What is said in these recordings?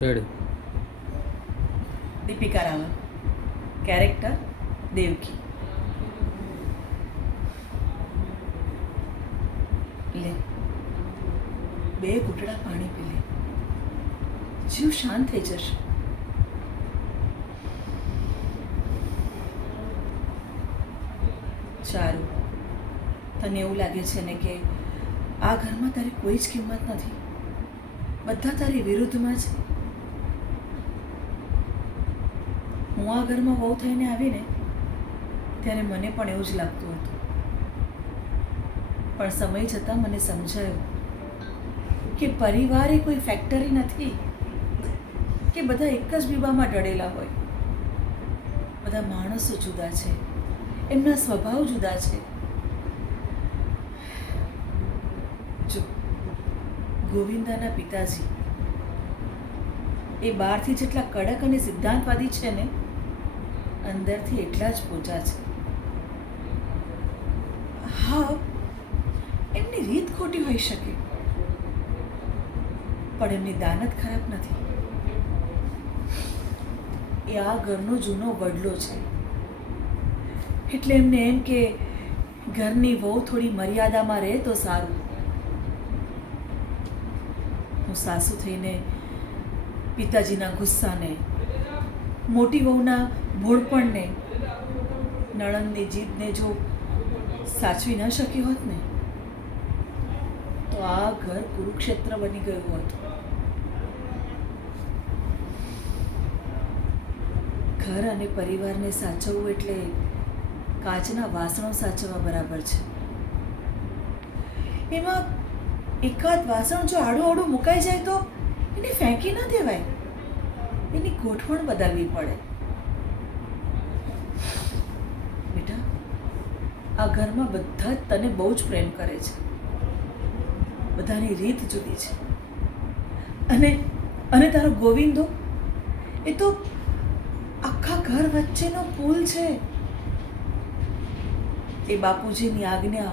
Ready. Deepika Raval, character Devaki. લે, બે ઘૂંટડા પાણી પી લે, જીવ શાંત થઈ જશે. સારું, તને એવું લાગે છે ને કે આ ઘરમાં તારી કોઈ જ કિંમત નથી, બધા તારી વિરુદ્ધમાં છે. હું આ ઘરમાં વહુ થઈને આવીને ત્યારે મને પણ એવું જ લાગતું હતું, પણ સમય જતાં મને સમજાયું કે પરિવાર એ કોઈ ફેક્ટરી નથી કે બધા એક જ બીબામાં ડળેલા હોય. બધા માણસો જુદા છે, એમના સ્વભાવ જુદા છે. જો ગોવિંદાના પિતાજી એ બહારથી જેટલા કડક અને સિદ્ધાંતવાદી છે ને, અંદરથી એટલા જ પોચા છે. હા, એમની રીત ખોટી હોઈ શકે, પણ એમની દાનત ખરાબ નથી. એ આ ઘરનો જૂનો વડલો છે, એટલે એમને એમ કે ઘરની વહુ થોડી મર્યાદામાં રહે તો સારું. હું સાસુ થઈને પિતાજીના ગુસ્સાને, મોટી વહુના ભોળપણને, નણંદની જીદને જો સાચવી ન શકી હોત ને, તો આ ઘર કુરુક્ષેત્ર બની ગયું હોત. ઘર અને પરિવારને સાચવવું એટલે કાચના વાસણો સાચવવા બરાબર છે. એમાં એકાદ વાસણ જો આડું આડું મુકાઈ જાય તો એને ફેંકી ન દેવાય, એની ગોઠવણ બદલવી પડે. બેટા, આ ઘરમાં બધા જ તને બહુ જ પ્રેમ કરે છે, બધાની રીત જુદી છે. અને તારો ગોવિંદો એ તો આખા ઘર વચ્ચેનો પુલ છે. એ બાપુજીની આજ્ઞા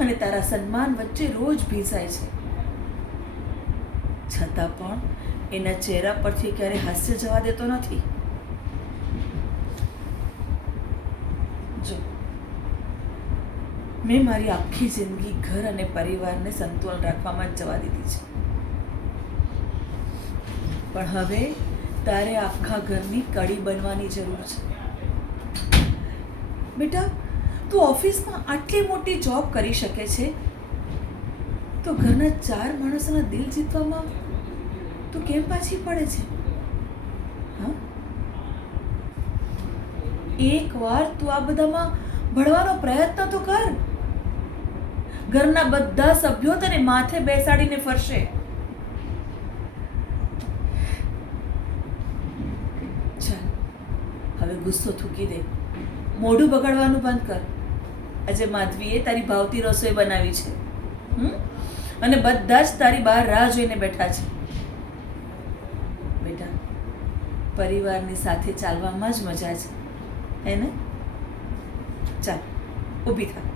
અને તારા સન્માન વચ્ચે રોજ ભીસાય છે, છતાં પણ એના ચહેરા પરથી ક્યારે હાસ્ય જવા દેતો નથી. જો, મેં મારી આખી જિંદગી ઘર અને પરિવારને સંતુલન રાખવામાં જ જવા દીધી છે, પણ હવે તારે આખા ઘરની કડી બનવાની જરૂર છે. બેટા, તું ઓફિસમાં આટલી મોટી જોબ કરી શકે છે, તો ઘરના 4 માણસોના દિલ જીતવામાં તું કેમ પાછી પડે છે? હા, એકવાર તું આ બધામાં ભળવાનો પ્રયત્ન તો કર. ઘરના બધા સભ્યો તને માથે બેસાડીને ફરશે. ચાલ, હવે ગુસ્સો થૂકી દે, મોઢું બગાડવાનું બંધ કર. આજે માધવીએ તારી ભાવતી રસોઈ બનાવી છે, અને બધા જ તારી બહાર રાહ જોઈને બેઠા છે. બેટા, પરિવારની સાથે ચાલવામાં જ મજા છે, હે ને? ચાલ, ઊભી થા.